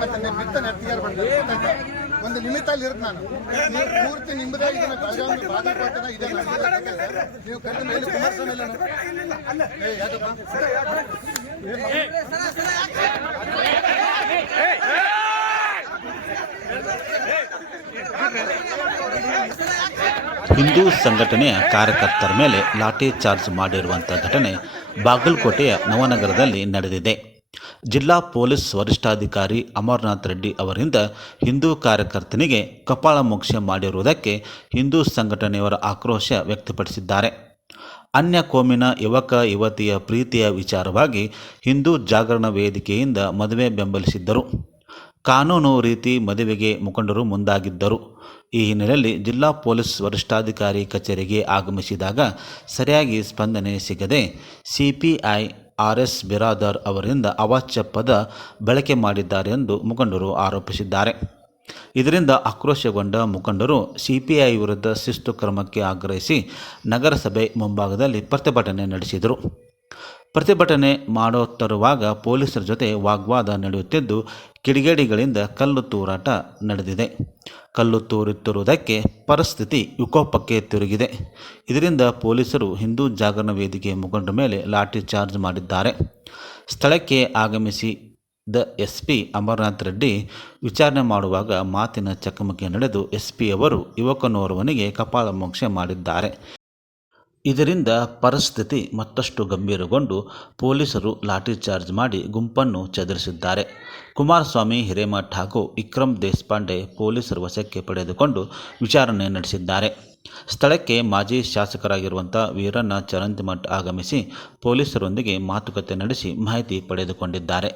ಮತ್ತೆ ಬಿತ್ತನೆ ಎತ್ತಿಗಾರ ಬಂದ ಒಂದು ನಿಮಿತ್ತ ಅಲ್ಲಿ ಇರುತ್ತೆ. ನಾನು ಪೂರ್ತಿ ನಿಮ್ಮದೇ ಇದನ್ನ ಬೆಳಗಾವಿ ಬಾಗಲಕೋಟೆನ ಇದೆ ನೀವು ಕರೆದ ಮೇಲೆ ಕುಮಾರಸ್ವಾಮಿ ಹಿಂದೂ ಸಂಘಟನೆಯ ಕಾರ್ಯಕರ್ತರ ಮೇಲೆ ಲಾಠಿ ಚಾರ್ಜ್ ಮಾಡಿರುವಂಥ ಘಟನೆ ಬಾಗಲಕೋಟೆಯ ನವನಗರದಲ್ಲಿ ನಡೆದಿದೆ. ಜಿಲ್ಲಾ ಪೊಲೀಸ್ ವರಿಷ್ಠಾಧಿಕಾರಿ ಅಮರನಾಥ್ ರೆಡ್ಡಿ ಅವರಿಂದ ಹಿಂದೂ ಕಾರ್ಯಕರ್ತನಿಗೆ ಕಪಾಳ ಮೋಕ್ಷ ಮಾಡಿರುವುದಕ್ಕೆ ಹಿಂದೂ ಸಂಘಟನೆಯವರ ಆಕ್ರೋಶ ವ್ಯಕ್ತಪಡಿಸಿದ್ದಾರೆ. ಅನ್ಯ ಕೋಮಿನ ಯುವಕ ಯುವತಿಯ ಪ್ರೀತಿಯ ವಿಚಾರವಾಗಿ ಹಿಂದೂ ಜಾಗರಣ ವೇದಿಕೆಯಿಂದ ಮದುವೆ ಬೆಂಬಲಿಸಿದ್ದರು. ಕಾನೂನು ರೀತಿ ಮದುವೆಗೆ ಮುಖಂಡರು ಮುಂದಾಗಿದ್ದರು. ಈ ಹಿನ್ನೆಲೆಯಲ್ಲಿ ಜಿಲ್ಲಾ ಪೊಲೀಸ್ ವರಿಷ್ಠಾಧಿಕಾರಿ ಕಚೇರಿಗೆ ಆಗಮಿಸಿದಾಗ ಸರಿಯಾಗಿ ಸ್ಪಂದನೆ ಸಿಗದೆ ಸಿಪಿಐ RS ಬಿರಾದರ್ ಅವರಿಂದ ಅವಾಚ್ಯ ಪದ ಬಳಕೆ ಮಾಡಿದ್ದಾರೆ ಎಂದು ಮುಖಂಡರು ಆರೋಪಿಸಿದ್ದಾರೆ. ಇದರಿಂದ ಆಕ್ರೋಶಗೊಂಡ ಮುಖಂಡರು ಸಿಪಿಐ ವಿರುದ್ಧ ಶಿಸ್ತು ಕ್ರಮಕ್ಕೆ ಆಗ್ರಹಿಸಿ ನಗರಸಭೆ ಮುಂಭಾಗದಲ್ಲಿ ಪ್ರತಿಭಟನೆ ನಡೆಸಿದರು. ಪ್ರತಿಭಟನೆ ಮಾಡುತ್ತಿರುವಾಗ ಪೊಲೀಸರ ಜೊತೆ ವಾಗ್ವಾದ ನಡೆಯುತ್ತಿದ್ದು, ಕಿಡಿಗೇಡಿಗಳಿಂದ ಕಲ್ಲು ತೂರಾಟ ನಡೆದಿದೆ. ಕಲ್ಲು ತೂರುತ್ತಿರುವುದಕ್ಕೆ ಪರಿಸ್ಥಿತಿ ವಿಕೋಪಕ್ಕೆ ತಿರುಗಿದೆ. ಇದರಿಂದ ಪೊಲೀಸರು ಹಿಂದೂ ಜಾಗರಣ ವೇದಿಕೆ ಮುಖಂಡರ ಮೇಲೆ ಲಾಠಿ ಚಾರ್ಜ್ ಮಾಡಿದ್ದಾರೆ. ಸ್ಥಳಕ್ಕೆ ಆಗಮಿಸಿದ SP ಅಮರನಾಥ್ ರೆಡ್ಡಿ ವಿಚಾರಣೆ ಮಾಡುವಾಗ ಮಾತಿನ ಚಕಮಕಿ ನಡೆದು SP ಅವರು ಯುವಕನೋರ್ವನಿಗೆ ಕಪಾಳ ಮೋಕ್ಷ ಮಾಡಿದ್ದಾರೆ. ಇದರಿಂದ ಪರಿಸ್ಥಿತಿ ಮತ್ತಷ್ಟು ಗಂಭೀರಗೊಂಡು ಪೊಲೀಸರು ಲಾಠಿ ಚಾರ್ಜ್ ಮಾಡಿ ಗುಂಪನ್ನು ಚದುರಿಸಿದ್ದಾರೆ. ಕುಮಾರಸ್ವಾಮಿ ಹಿರೇಮಠ ಹಾಗೂ ವಿಕ್ರಮ್ ದೇಶಪಾಂಡೆ ಪೊಲೀಸರ ವಶಕ್ಕೆ ಪಡೆದುಕೊಂಡು ವಿಚಾರಣೆ ನಡೆಸಿದ್ದಾರೆ. ಸ್ಥಳಕ್ಕೆ ಮಾಜಿ ಶಾಸಕರಾಗಿರುವಂಥ ವೀರಣ್ಣ ಚರಂತಿಮಠ ಆಗಮಿಸಿ ಪೊಲೀಸರೊಂದಿಗೆ ಮಾತುಕತೆ ನಡೆಸಿ ಮಾಹಿತಿ ಪಡೆದುಕೊಂಡಿದ್ದಾರೆ.